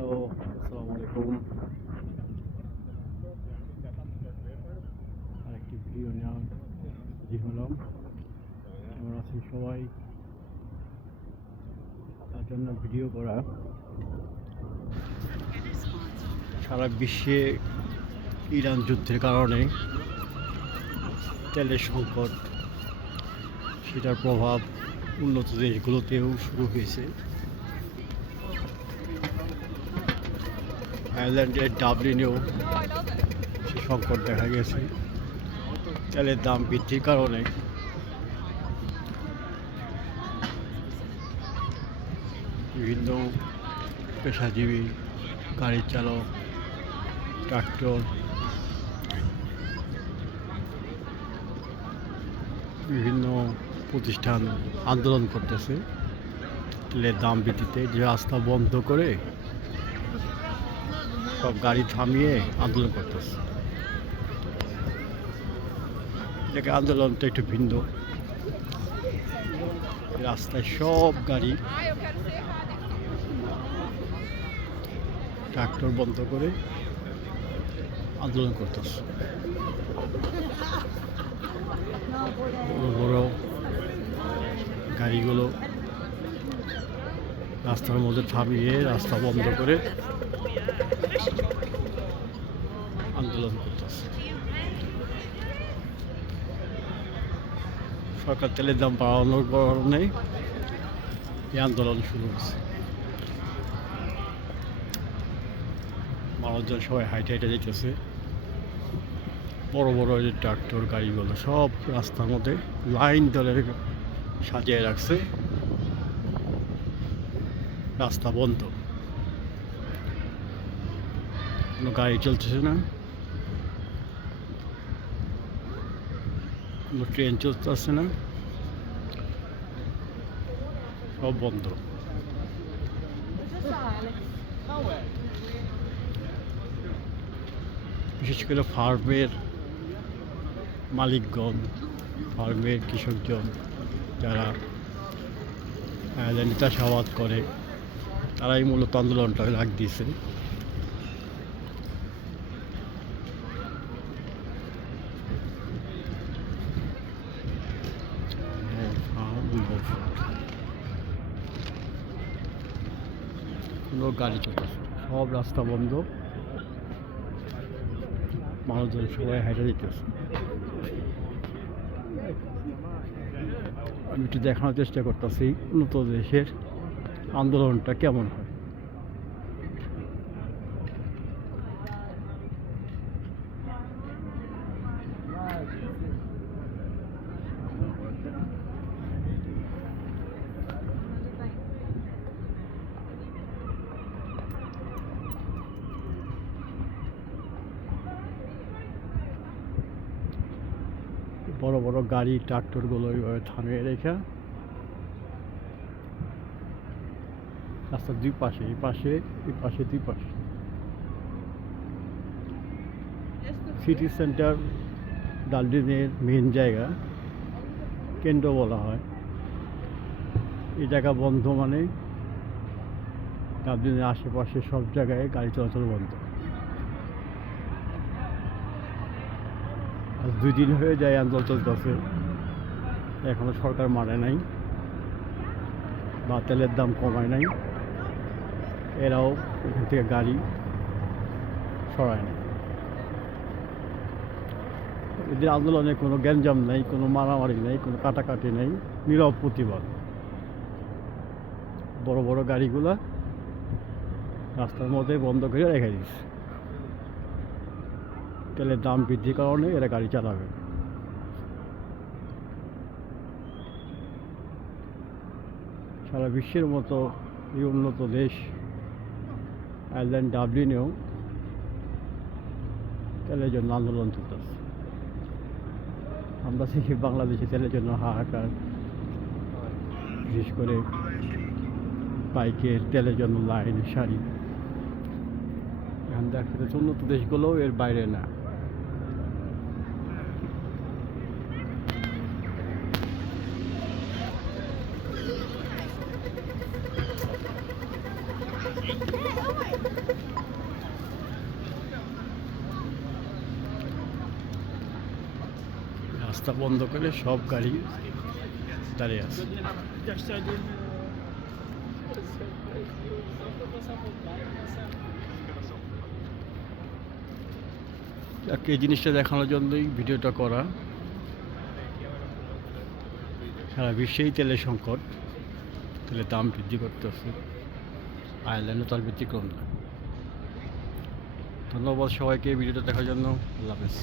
Hello, আসসালামু আলাইকুম। আরেকটি ভিডিও নিয়ে হাজির হলাম। কেমন আছেন সবাই? তার জন্য ভিডিও করা। সারা বিশ্বে ইরান যুদ্ধের কারণে তেলের সংকট, সেটার প্রভাব উন্নত দেশগুলোতেও শুরু হয়েছে। আয়ারল্যান্ডের ডাবলিনেও সে সংকট দেখা গেছে। তেলের দাম বৃদ্ধির কারণে বিভিন্ন পেশাজীবী, গাড়ি চালক, ট্রাক্টর, বিভিন্ন প্রতিষ্ঠান আন্দোলন করতেছে তেলের দাম বৃদ্ধিতে। যে রাস্তা বন্ধ করে সব গাড়ি থামিয়ে আন্দোলন করতেছে। এটাকে আন্দোলনটা একটু ভিন্ন। রাস্তায় সব গাড়ি, ট্রাক্টর বন্ধ করে আন্দোলন করতেছে। বড় বড় গাড়িগুলো রাস্তার মধ্যে থামিয়ে রাস্তা বন্ধ করে আন্দোলন করতেছে। সরকার তেলের দাম বাড়ানোর কারণে এই আন্দোলন শুরু হয়েছে। মানুষজন সবাই হাইটে হাইটে যেতেছে। বড় বড় যে ট্রাক্টর গাড়িগুলো সব রাস্তার মধ্যে লাইন ধরে সাজিয়ে রাখছে। রাস্তা বন্ধ, কোনো গাড়ি চলতেছে না, কোনো ট্রেন চলতেছে না, সব বন্ধ। বিশেষ করে ফার্মের মালিকগণ, ফার্মের কৃষকজন যারা চাষাবাদ করে, তারাই মূলত আন্দোলনটা রাখ দিয়েছে। কোনো গাড়ি চলতেছে, সব রাস্তা বন্ধ, মানুষজন সবাই হেঁটে যেতেছে। আমি একটু দেখানোর চেষ্টা করতেছি উন্নত দেশের আন্দোলনটা কেমন হয়। বড় বড় গাড়ি, ট্রাক্টরগুলো এইভাবে থামিয়ে রেখে রাস্তার দুই পাশে, এই পাশে দুই পাশে। সিটি সেন্টার ডাবলিনের মেন জায়গা, কেন্দ্র বলা হয়। এই জায়গা বন্ধ মানে ডাবলিনের আশেপাশে সব জায়গায় গাড়ি চলাচল বন্ধ। আজ 2 দিন হয়ে যায় আন্দোলন চলতেছে, এখনো সরকার মানে নাই বা তেলের দাম কমায় নাই। এরাও এখান থেকে গাড়ি সরায় না। এদের আন্দোলনে কোনো গ্যাঞ্জাম নেই, কোনো মারামারি নেই, কোনো কাটাকাটি নেই, নীরব প্রতিবাদ। বড় বড় গাড়িগুলা রাস্তার মধ্যে বন্ধ করে রেখে দিচ্ছে। তেলের দাম বৃদ্ধির কারণে এরা গাড়ি চালাবে। সারা বিশ্বের মতো এই উন্নত দেশ আয়ারল্যান্ড ডাবলিনেও তেলের জন্য আন্দোলন চলতেছে। আমরা দেখি বাংলাদেশে তেলের জন্য হাহাকার, বিশেষ করে বাইকের তেলের জন্য লাইন, সারি। এখান থেকে উন্নত দেশগুলোও এর বাইরে না। Oh my রাস্তা বন্ধ করে সব গাড়ি দাঁড়িয়ে আছে। এই জিনিসটা দেখানোর জন্যই ভিডিওটা করা। সারা বিশ্বেই তেলের সংকট, তেলের দাম বৃদ্ধি করতেছে, আয়ারল্যান্ডও তার ব্যতিক্রম না। ধন্যবাদ সবাইকে ভিডিওটা দেখার জন্য। আল্লাহ হাফেজ।